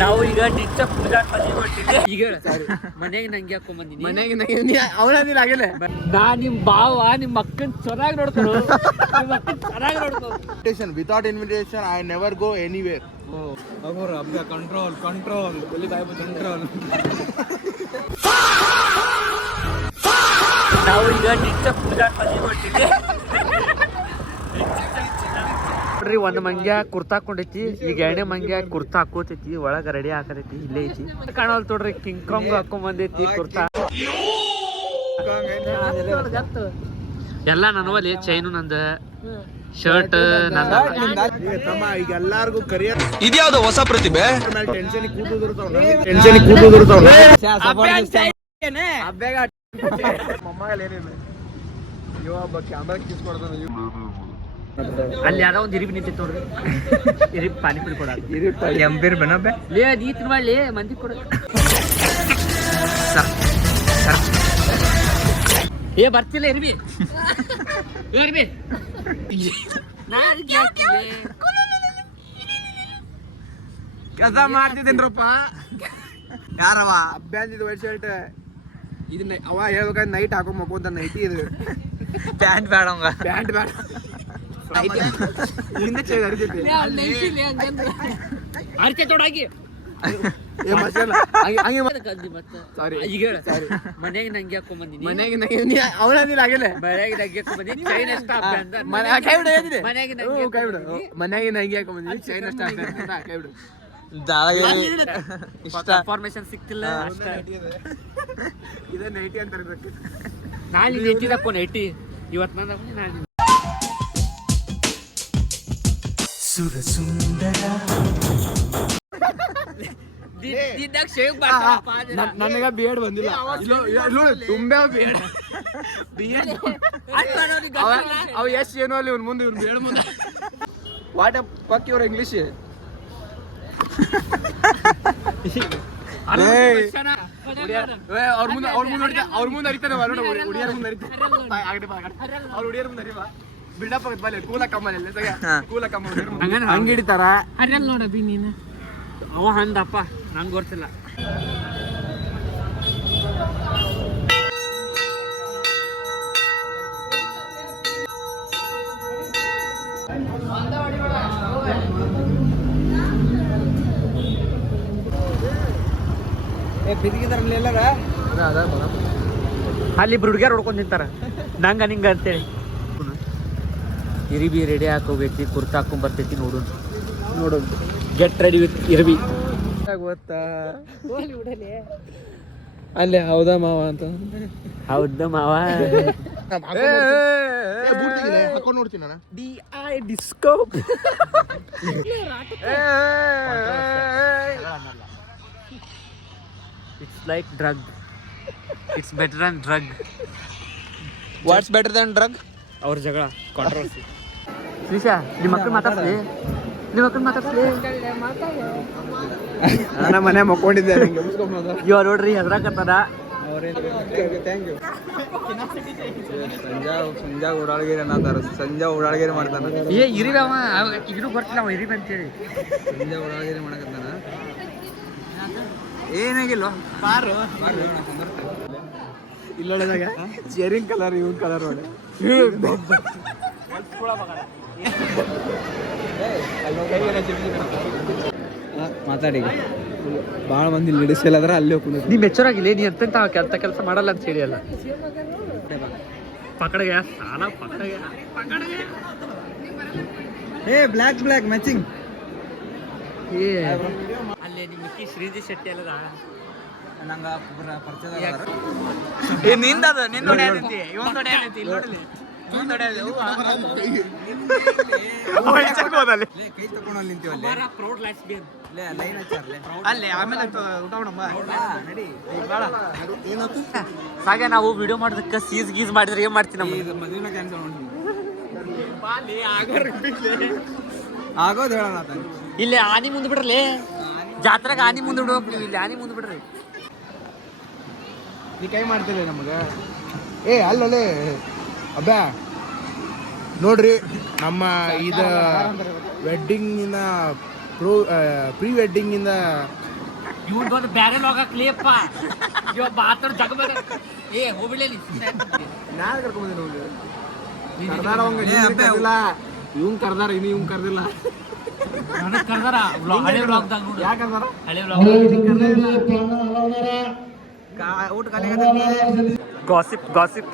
ನಾವು ಈಗ ಡಿಚ್ಚ ಈಗ ಮನೆಗೆ ನಂಗೆ ಹಾಕೊಂಡ್ ಮನೆಗೆ ಅವನಿಲ್ಲ ಆಗಲೇ ನಾ ನಿಮ್ ಭಾವ ನಿಮ್ ಅಕ್ಕನ್ ಚೆನ್ನಾಗಿ ನೋಡ್ತಾರೋ ನಿಮ್ ಅಕ್ಕನ್ ಚೆನ್ನಾಗಿ ನೋಡ್ಕೋ without invitation I never go anywhere control control control ನಾವು ಈಗ ಡಿಚ್ಚ ನೋಡ್ರಿ ಒಂದ್ ಮಂಗ್ಯ ಕುರ್ತಾ ಹಾಕೊಂಡೈತಿ ಈಗ ಎರಡನೇ ಮಂಗ್ಯ ಕುರ್ತಾ ಹಾಕೋತೈತಿ ಒಳಗ ರೆಡಿ ಹಾಕತೈತಿ ಇಲ್ಲೇ ಐತಿ ಕಾಣಲ್ ನೋಡ್ರಿ ಕಿಂಗ್ ಕಾಂಗ್ ಹಾಕೊಂಡ್ ಬಂದೈತಿ ಕುರ್ತಾ ಎಲ್ಲ ನನ್ವಲ್ಲಿ ಚೈನು ನಂದ ಶರ್ಟ್ ನಂದ ಈಗ ಎಲ್ಲಾರ್ಗು ಕರಿಯರ್ ಇದ್ಯಾವ್ದು ಹೊಸ ಪ್ರತಿಭೆ ಟೆನ್ಷನ್ ಕೂದೋದಿರ್ತಾವ ಕ್ಯಾಮ್ರಾ ಕಿಸ್ ಮಾಡ್ತಾನೆ ಅಲ್ಲಿ ಯಾರೋ ಒಂದು ಇರಿಬಿ ನಿಂತೈತಿ ನೋಡ್ರಿ ಇರಿಬಿ ಪಾನಿಪುರಿ ಕೊಡ ಎಂಪೇರ್ ಬನಬೆ ಲೇ ಅದ್ ಈತ್ ಮಾಡ್ಲಿ ಮಂದಿ ಕೊಡ ಏ ಬರ್ತಿಲ್ಲ ಇರ್ಬಿ ಇರ್ಬಿ ಕೆಲಸ ಮಾಡ್ತಿದ್ದೇನ್ರಪ್ಪ ಯಾರವ ಅಭ್ಯಾಸ ವೈಟ್ ಶರ್ಟ್ ಇದನ್ನ ಅವ ಹೇಳ್ಬೇಕಾದ್ರೆ ನೈಟ್ ಹಾಕೊಂಡ್ ಮಕ್ಕೊಂತ ನೈಟಿ ಇದು ಪ್ಯಾಂಟ್ ಬೇಡ ಅವಂಗ ಪ್ಯಾಂಟ್ ಬೇಡ ಅರ್ಚೆ ತೊಡಾಗಿ ಮನೆಗೆ ನಂಗೆ ಹಾಕೊಂಡ್ ಬಂದಿನಿ ಮನೆಗೆ ಅವನಿಲ್ಲ ಆಗಲೇ ಮನೆಗೆ ನಂಗೆ ಹಾಕೊಂಡ್ ಬಂದಿನಿ ಚೈನ್ ಅಷ್ಟ ಮನೆಗೆ ನಂಗೆ ಹಾಕೊಂಡ್ ಬಂದಿನಿ ಚೈನ್ ಅಷ್ಟ ಕೈ ಬಿಡು ಇನ್ಫಾರ್ಮೇಶನ್ ಸಿಕ್ತಿಲ್ಲ ಅಷ್ಟೇ ಇದೇ ನೈಟಿ ಅಂತ ಇರ್ಬೇಕು ನಾಳೆ ನೈಟಿ ಹಾಕೋ ನೈಟಿ ಇವತ್ತು ನಾನು ನನಗ ಬೇಡ ಬಂದಿಲ್ಲ ತುಂಬಾ ಬೇಡ ಅವ್ ಎಷ್ಟ್ ಏನೋ ಅಲ್ಲಿ ಇವ್ನ ಮುಂದೆ ಇವ್ನು ಬೇಡ ಮುಂದೆ ವಾಟ್ ಪಕ್ ಇವ್ರ ಇಂಗ್ಲಿಷ್ ಅವ್ರ ಮುಂದೆ ಅರಿತಾನೆ ಹುಡಿಯರ ಮುಂದೆ ಅವ್ರ ಹುಡಿಯರ ಮುಂದೆ ಅರಿವಾ ಬಿಲ್ಡಪ್ ಬಲ್ಲಿ ಕೂಲ ಕಮ್ಮಲ್ಲಿ ಕೂಲ ಕಮ್ಮ ಹಂಗ ಹಿಡಿತಾರ ಅರೆಲ್ಲ ನೋಡಬಿ ನೀನು ಅವ ಹಂದಪ್ಪ ನಂಗೆ ಗೊತ್ತಿಲ್ಲ ಅಲ್ಲಿ ಇಬ್ರು ಹುಡುಗಿಯರು ಹೊಡ್ಕೊಂಡ್ ತಿಂತಾರ ನಂಗ ನಿಂಗ ಅಂತೇಳಿ ಇರಿಬಿ ರೆಡಿ ಹಾಕೋಬೇಕು ಕುರ್ತಾ ಹಾಕೊಂಡ್ ಬರ್ತೈತಿ ನೋಡು ಗೆಟ್ ರೆಡಿ ವಿತ್ ಇರ್ಬಿ ಗೊತ್ತಾ ಅಲ್ಲೇ ಹೌದಾ ಮಾವ ಅಂತ ಹೌದಾ ಮಾವ ಹಾಕೊಂಡ್ ನೋಡ್ತೀನಿ ನಾನು DI disco it's like drug it's better than drug what's better than drug ಅವ್ರ ಜಗಳ ಕಾಂಟ್ರವರ್ಸಿ ಶ್ರೀಶಾ ನಿಮ್ಮ ಮಕ್ಕಳು ಮಾತಾಡ್ಸ್ಲಿ ನನ್ನ ಮನೆ ಮಕ್ಕೊಂಡಿದ್ದೆ ಇವ ನೋಡ್ರಿ ಹೆದ್ರಾಕತ್ತಾರ ಸಂಜಾ ಓಡಾಳ್ಗೆರೆ ಅನ್ನತಾರ ಸಂಜಾ ಓಡಾಳ್ಗೆರೆ ಮಾಡ್ತಾನ ಏ ಇರಿವಿ ಅವ ಇರು ಬರ್ತಿಲ್ಲ ಅವ ಇರಿವಿ ಅಂತೇಳಿ ಸಂಜಾ ಓಡಾಳ್ಗೆರೆ ಮಾಡಕತ್ತಾನ ಏನಾಗಿಲ್ವ ಪಾರು ಇಲ್ಲೊಳದಾಗ ಚೇರಿಂಗ್ ಕಲರ್ ಇವನ್ ಕಲರ್ ಒಳ್ಳೆ ಮಾತಾಡಿ ಭಾಳ ಮಂದಿ ಲೇಡೀಸ್ ಅದ್ರ ಅಲ್ಲಿ ಹೋಗ್ಕೊಂಡು ನೀ ಮೆಚ್ಚೂರ್ ಆಗಿಲ್ಲ ನೀ ಅಂತ ಕೆಲಸ ಮಾಡಲ್ಲ ಅಂತ ಹೇಳಿ ಅಲ್ಲ ಪಕಡಗೆ ಸಾಲ ಪಕಡಗೆ ಬ್ಲ್ಯಾಕ್ ಮ್ಯಾಚಿಂಗ್ ಏ ಅಲ್ಲೇ ನಿಮ್ಮ ಮಿಕ್ಕಿ ಶ್ರೀಜಿ ಶೆಟ್ಟಿ ಅಲ್ಲದ ನಂಗ ಪರಿಚಯ ನಿಂದದ ನಿಂದೊಡೆ ಏನೈತಿ ಇವೊಂದೊಡೆ ಏನೈತಿ ಇಲ್ಲಿ ನೋಡಲಿ ಇವೊಂದೊಡೆ ಕೈ ತಗೊಂಡು ನಿಂತೀವಲ್ಲಿ ಪ್ರೌಡ್ ಲಾಸ್ಟ್ ಬೇನ್ ಲೈನ್ ಹಚ್ಚಾರ್ಲೆ ಅಲ್ಲೇ ಆಮೇಲೆ ಊಟ ಮಾಡಮ್ಮ ನಡಿ ಹಾಗೆ ನಾವು ವಿಡಿಯೋ ಮಾಡೋದಕ್ಕೆ ಗೀಸ್ ಮಾಡಿದ್ರೆ ಏನ್ ಮಾಡ್ತೀನಿ ನಮ್ಮ ಮದುವೆನ ಕ್ಯಾನ್ಸಲ್ ಮಾಡ್ತೀನಿ ಆಗೋದು ಹೇಳೋಣ ಇಲ್ಲಿ ಆನಿ ಮುಂದೆ ಬಿಡ್ರಲಿ ಜಾತ್ರೆಗೆ ಆನಿ ಮುಂದೆ ಬಿಡ್ಬೇಕು ನೀವು ಇಲ್ಲಿ ಆನಿ ಮುಂದೆ ಬಿಡ್ರಿ ನೀ ಕೈ ಮಾಡ್ತಿಲ್ಲ ನಮಗೆ ಏ ಅಲ್ಲೇ ಅಬ್ಬಾ ನೋಡ್ರಿ ನಮ್ಮ ಇದು ವೆಡ್ಡಿಂಗಿನ ಪ್ರೀ ವೆಡ್ಡಿಂಗ್ ಇಂದ ಇವ್ರದ್ದು ಬ್ಯಾರೆ ಹೋಗಕ್ಲಿಯಪ್ಪ ಇವ ಮಾತಾಡ್ ಜಗಬೇಡ ಏ ಹೋಗ್ಬಿಡ್ಲಿ ನಾನು ಕರ್ಕೊಂಡ್ಬಂದಿನಿ ಕರ್ದಾರ ಇವ್ನ್ ಕರ್ದಾರ ಇನ್ನು ಇವ್ನ್ ಕರ್ದಿಲ್ಲ ನನಗ್ ಕರ್ದಾರ ಹಳೆ ವ್ಲಾಗ್ದಾಗ ನೋಡು ಯಾಕೆ ಕರ್ದಾರ ಹಳೆ ವ್ಲಾಗ್ ಊಟ ಖಾಲಿ ಗಾಸಿಪ್